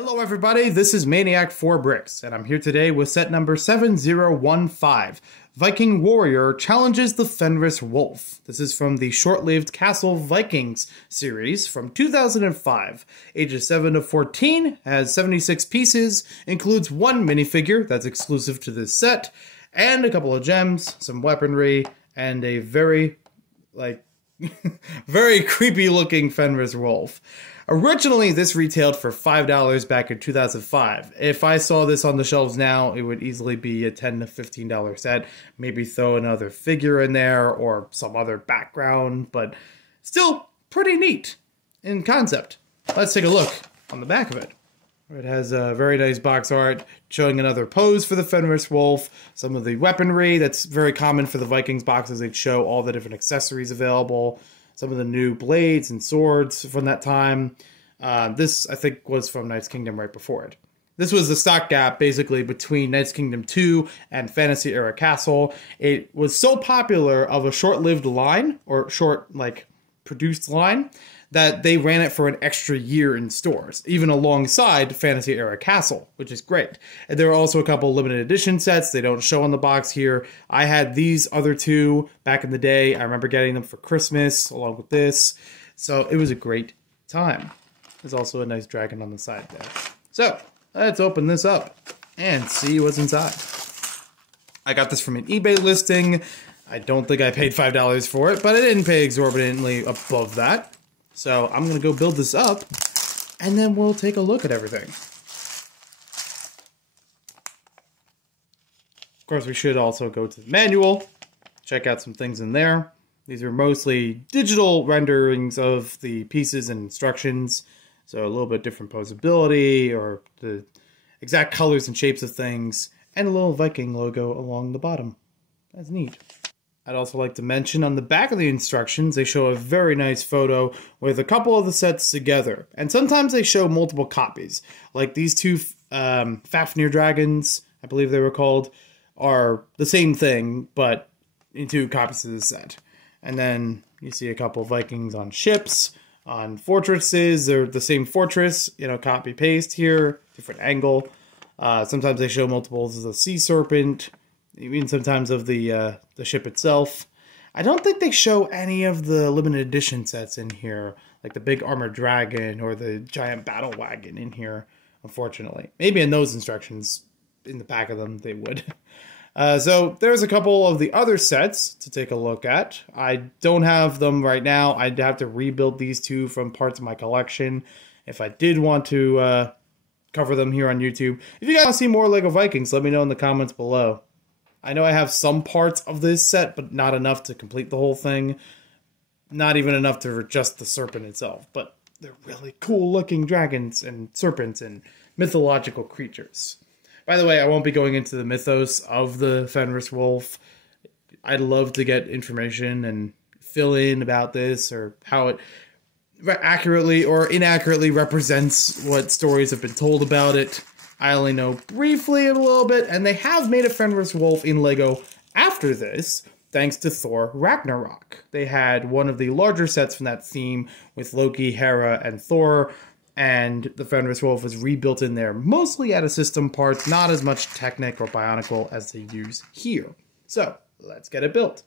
Hello everybody, this is Maniac4Bricks, and I'm here today with set number 7015. Viking Warrior challenges the Fenrir Wolf. This is from the short-lived Castle Vikings series from 2005. Ages 7 to 14, has 76 pieces, includes one minifigure that's exclusive to this set, and a couple of gems, some weaponry, and a very, very creepy looking Fenrir Wolf. Originally, this retailed for $5 back in 2005. If I saw this on the shelves now, it would easily be a $10 to $15 set. Maybe throw another figure in there or some other background, but still pretty neat in concept. Let's take a look on the back of it. It has a very nice box art showing another pose for the Fenrir Wolf, some of the weaponry that's very common for the Vikings boxes. They'd show all the different accessories available, some of the new blades and swords from that time. This, I think, was from Knight's Kingdom right before it. This was the stock gap, basically, between Knight's Kingdom 2 and Fantasy Era Castle. It was so popular of a short-lived line, or short, produced line, that they ran it for an extra year in stores, even alongside Fantasy Era Castle, which is great. And there are also a couple limited edition sets. They don't show on the box here. I had these other two back in the day. I remember getting them for Christmas along with this. So it was a great time. There's also a nice dragon on the side there. So let's open this up and see what's inside. I got this from an eBay listing. I don't think I paid $5 for it, but I didn't pay exorbitantly above that. So I'm going to go build this up, and then we'll take a look at everything. Of course, we should also go to the manual, check out some things in there. These are mostly digital renderings of the pieces and instructions, so a little bit different posability, or the exact colors and shapes of things, and a little Viking logo along the bottom. That's neat. I'd also like to mention on the back of the instructions, they show a very nice photo with a couple of the sets together. And sometimes they show multiple copies. Like these two Fafnir dragons, I believe they were called, are the same thing, but in two copies of the set. And then you see a couple Vikings on ships, on fortresses. They're the same fortress, copy paste here, different angle. Sometimes they show multiples of the sea serpent, even sometimes of the ship itself. I don't think they show any of the limited edition sets in here, like the big armored dragon or the giant battle wagon in here, unfortunately. Maybe in those instructions, in the back of them, they would. So there's a couple of the other sets to take a look at. I don't have them right now. I'd have to rebuild these two from parts of my collection if I did want to cover them here on YouTube. If you guys want to see more LEGO Vikings, let me know in the comments below. I know I have some parts of this set, but not enough to complete the whole thing. Not even enough to adjust the serpent itself. But they're really cool looking dragons and serpents and mythological creatures. By the way, I won't be going into the mythos of the Fenrir Wolf. I'd love to get information and fill in about this, or how it accurately or inaccurately represents what stories have been told about it. I only know briefly a little bit, and they have made a Fenrir Wolf in LEGO after this, thanks to Thor Ragnarok. They had one of the larger sets from that theme with Loki, Hera, and Thor, and the Fenrir Wolf was rebuilt in there, mostly out of system parts, not as much Technic or Bionicle as they use here. So, let's get it built.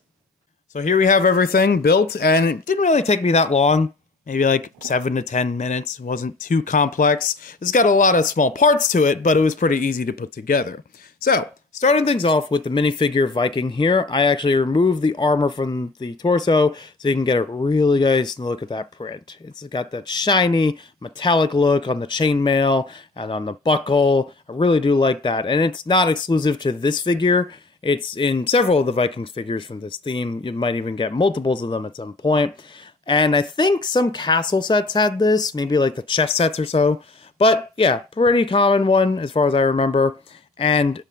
So here we have everything built, and it didn't really take me that long. Maybe like 7 to 10 minutes. It wasn't too complex. It's got a lot of small parts to it, but it was pretty easy to put together. So, starting things off with the minifigure Viking here, I actually removed the armor from the torso so you can get a really nice look at that print. It's got that shiny, metallic look on the chainmail and on the buckle. I really do like that. And it's not exclusive to this figure. It's in several of the Vikings figures from this theme. You might even get multiples of them at some point. And I think some castle sets had this, maybe like the chess sets or so. But yeah, pretty common one as far as I remember. And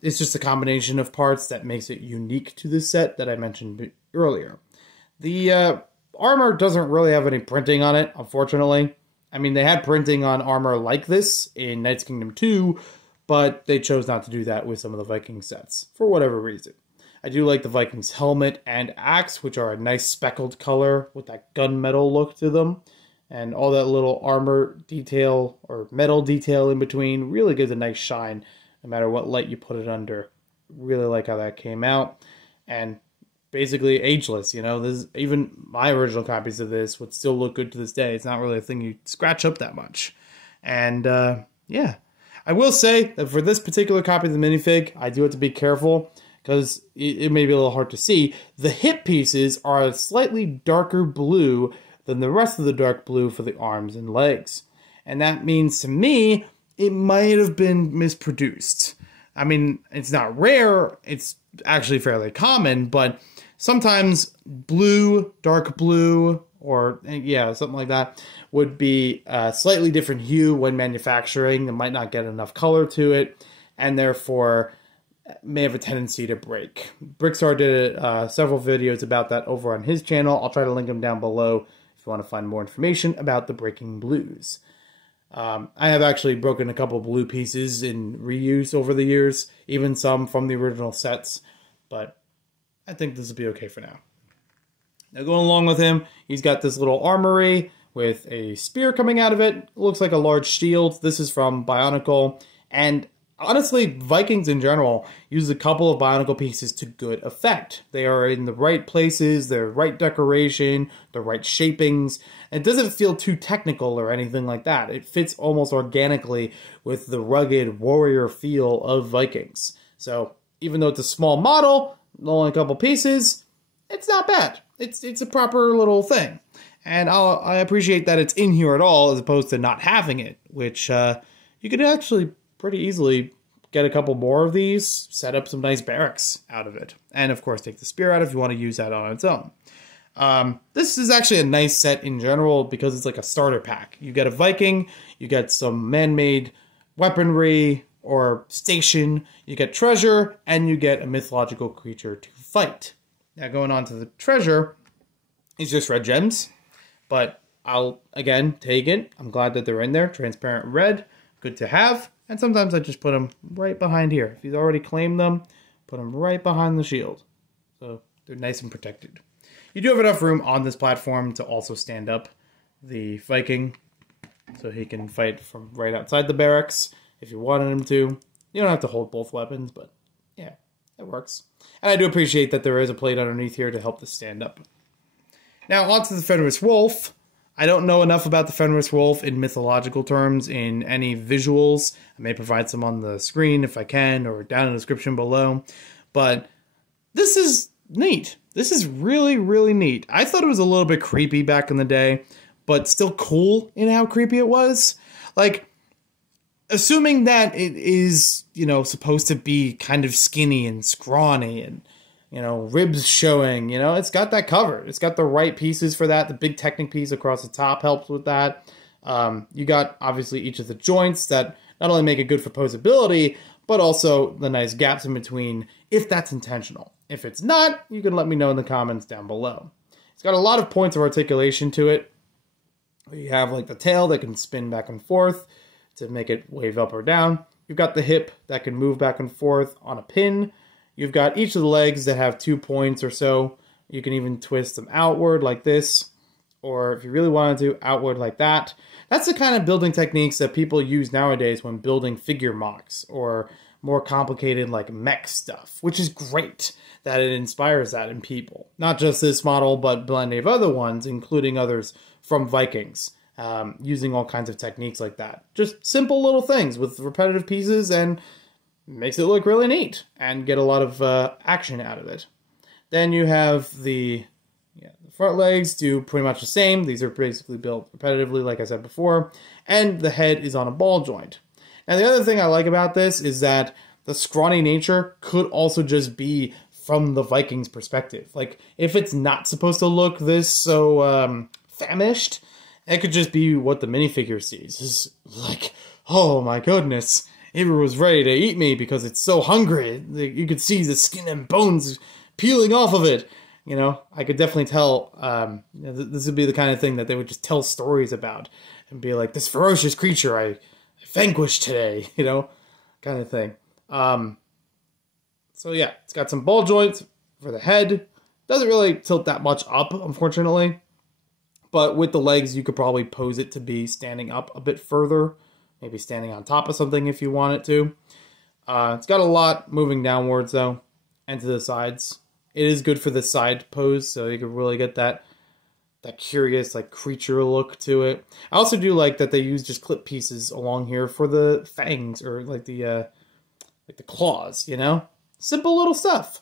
it's just a combination of parts that makes it unique to this set that I mentioned earlier. The armor doesn't really have any printing on it, unfortunately. I mean, they had printing on armor like this in Knight's Kingdom 2, but they chose not to do that with some of the Viking sets, for whatever reason. I do like the Viking's helmet and axe, which are a nice speckled color with that gunmetal look to them. And all that little armor detail or metal detail in between really gives a nice shine no matter what light you put it under. Really like how that came out. And basically ageless, you know. This, even my original copies of this would still look good to this day. It's not really a thing you scratch up that much. And yeah, I will say that for this particular copy of the minifig, I do have to be careful because it may be a little hard to see. The hip pieces are a slightly darker blue than the rest of the dark blue for the arms and legs. And that means to me, it might have been misproduced. I mean, it's not rare, it's actually fairly common, but sometimes blue, dark blue, or yeah, something like that would be a slightly different hue when manufacturing. It might not get enough color to it, and therefore may have a tendency to break. Brickstar did several videos about that over on his channel. I'll try to link them down below if you want to find more information about the breaking blues. I have actually broken a couple blue pieces in reuse over the years, even some from the original sets, but I think this will be okay for now. Now going along with him, he's got this little armory with a spear coming out of it. It looks like a large shield. This is from Bionicle, and honestly, Vikings in general use a couple of Bionicle pieces to good effect. They are in the right places, they're right decoration, the right shapings. It doesn't feel too technical or anything like that. It fits almost organically with the rugged warrior feel of Vikings. So even though it's a small model, only a couple pieces, it's not bad. It's a proper little thing. And I appreciate that it's in here at all as opposed to not having it, which you could actually pretty easily get a couple more of these, set up some nice barracks out of it. And of course, take the spear out if you want to use that on its own. This is actually a nice set in general because it's like a starter pack. You get a Viking, you get some man-made weaponry or station, you get treasure, and you get a mythological creature to fight. Now going on to the treasure, it's just red gems, but I'll, again, take it. I'm glad that they're in there. Transparent red, good to have. And sometimes I just put them right behind here. If you've already claimed them, put them right behind the shield. So they're nice and protected. You do have enough room on this platform to also stand up the Viking, so he can fight from right outside the barracks if you wanted him to. You don't have to hold both weapons, but yeah, it works. And I do appreciate that there is a plate underneath here to help this stand up. Now onto the Fenris Wolf. I don't know enough about the Fenris Wolf in mythological terms in any visuals. I may provide some on the screen if I can, or down in the description below. But this is neat. This is really, really neat. I thought it was a little bit creepy back in the day, but still cool in how creepy it was. Like, assuming that it is, you know, supposed to be kind of skinny and scrawny and, you know, ribs showing, you know, it's got that covered. It's got the right pieces for that. The big Technic piece across the top helps with that. You got, obviously, each of the joints that not only make it good for posability, but also the nice gaps in between, if that's intentional. If it's not, you can let me know in the comments down below. It's got a lot of points of articulation to it. You have, like, the tail that can spin back and forth to make it wave up or down. You've got the hip that can move back and forth on a pin. You've got each of the legs that have 2 points or so. You can even twist them outward like this, or if you really wanted to, outward like that. That's the kind of building techniques that people use nowadays when building figure mocks or more complicated like mech stuff, which is great that it inspires that in people. Not just this model, but plenty of other ones, including others from Vikings, using all kinds of techniques like that. Just simple little things with repetitive pieces, and makes it look really neat and get a lot of action out of it. Then you have the front legs do pretty much the same. These are basically built repetitively, like I said before, and the head is on a ball joint. Now the other thing I like about this is that the scrawny nature could also just be from the Vikings' perspective. Like, if it's not supposed to look this so famished, it could just be what the minifigure sees. It's like, oh my goodness, it was ready to eat me because it's so hungry. You could see the skin and bones peeling off of it. You know, I could definitely tell this would be the kind of thing that they would just tell stories about and be like, this ferocious creature I vanquished today, you know, kind of thing. So yeah, it's got some ball joints for the head. Doesn't really tilt that much up, unfortunately. But with the legs, you could probably pose it to be standing up a bit further. Maybe standing on top of something if you want it to. It's got a lot moving downwards, though, and to the sides. It is good for the side pose, so you can really get that curious, like, creature look to it. I also do like that they use just clip pieces along here for the fangs, or like the claws, you know? Simple little stuff.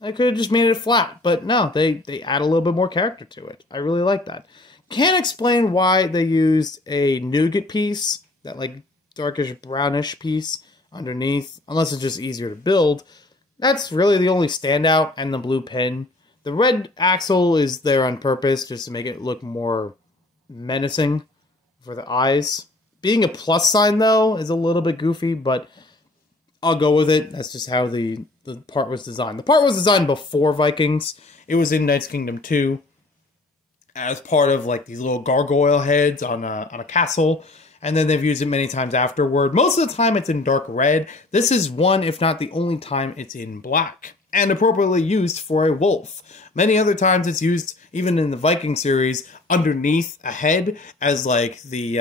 I could have just made it flat, but no, they add a little bit more character to it. I really like that. Can't explain why they used a nougat piece, that like darkish brownish piece underneath, unless it's just easier to build. That's really the only standout, and the blue pin. The red axle is there on purpose just to make it look more menacing for the eyes. Being a plus sign, though, is a little bit goofy, but I'll go with it. That's just how the part was designed. The part was designed before Vikings. It was in Knights Kingdom 2 as part of like these little gargoyle heads on a castle. And then they've used it many times afterward. Most of the time it's in dark red. This is one, if not the only time, it's in black. And appropriately used for a wolf. Many other times it's used, even in the Viking series, underneath a head as like the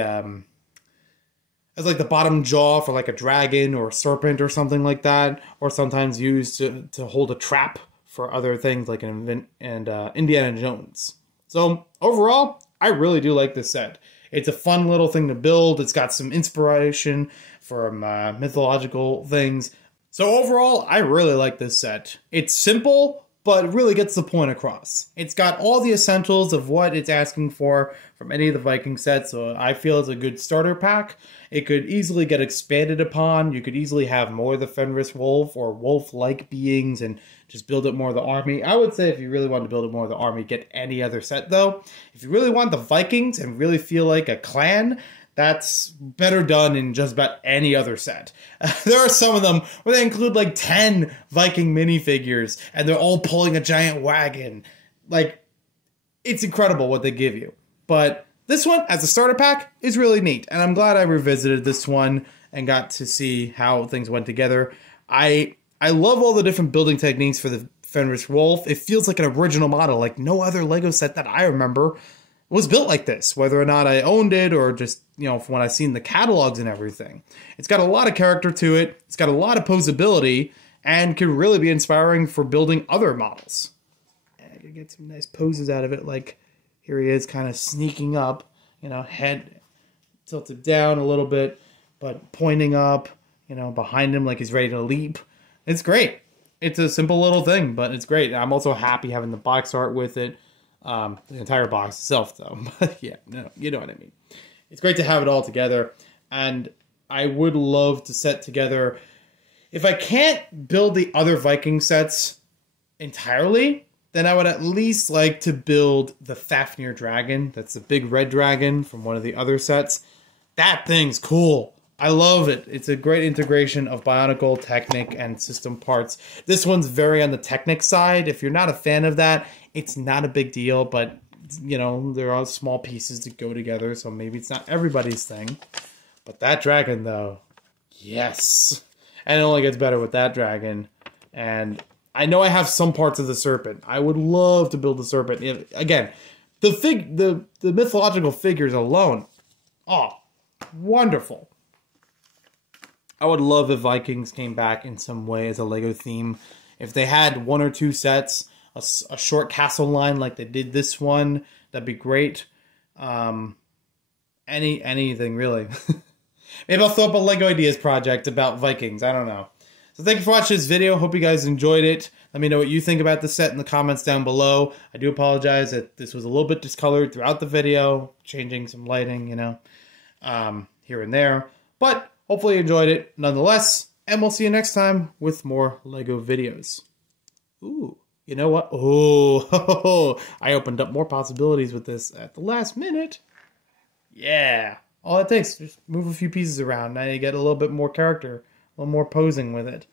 bottom jaw for like a dragon or a serpent or something like that. Or sometimes used to hold a trap for other things like in Indiana Jones. So overall, I really do like this set. It's a fun little thing to build. It's got some inspiration from mythological things. So overall, I really like this set. It's simple, but it really gets the point across. It's got all the essentials of what it's asking for from any of the Viking sets, so I feel it's a good starter pack. It could easily get expanded upon. You could easily have more of the Fenris wolf or wolf-like beings and just build it more of the army. I would say if you really want to build it more of the army, get any other set though. If you really want the Vikings and really feel like a clan, that's better done in just about any other set. There are some of them where they include like 10 Viking minifigures and they're all pulling a giant wagon. Like, it's incredible what they give you. But this one, as a starter pack, is really neat. And I'm glad I revisited this one and got to see how things went together. I love all the different building techniques for the Fenris Wolf. It feels like an original model, like no other Lego set that I remember was built like this, whether or not I owned it or just, you know, from when I've seen the catalogs and everything. It's got a lot of character to it. It's got a lot of posability and can really be inspiring for building other models. And I can get some nice poses out of it, like here he is kind of sneaking up, you know, head tilted down a little bit, but pointing up, you know, behind him like he's ready to leap. It's great. It's a simple little thing, but it's great. I'm also happy having the box art with it. The entire box itself, though. But yeah, no, you know what I mean. It's great to have it all together, and I would love to set together. If I can't build the other Viking sets entirely, then I would at least like to build the Fenrir dragon. That's the big red dragon from one of the other sets. That thing's cool. I love it. It's a great integration of Bionicle, Technic, and system parts. This one's very on the Technic side. If you're not a fan of that, it's not a big deal, but, you know, there are small pieces that go together, so maybe it's not everybody's thing. But that dragon, though, yes. And it only gets better with that dragon. And I know I have some parts of the serpent. I would love to build the serpent. Again, the mythological figures alone, oh, wonderful. I would love if Vikings came back in some way as a Lego theme. If they had one or two sets, a short castle line like they did this one, that'd be great. Anything really. Maybe I'll throw up a Lego Ideas project about Vikings. I don't know. So thank you for watching this video. Hope you guys enjoyed it. Let me know what you think about the set in the comments down below. I do apologize that this was a little bit discolored throughout the video, changing some lighting, you know, here and there. But hopefully you enjoyed it nonetheless, and we'll see you next time with more Lego videos. Ooh, you know what? Oh, I opened up more possibilities with this at the last minute. Yeah, all it takes is just move a few pieces around. Now you get a little bit more character, a little more posing with it.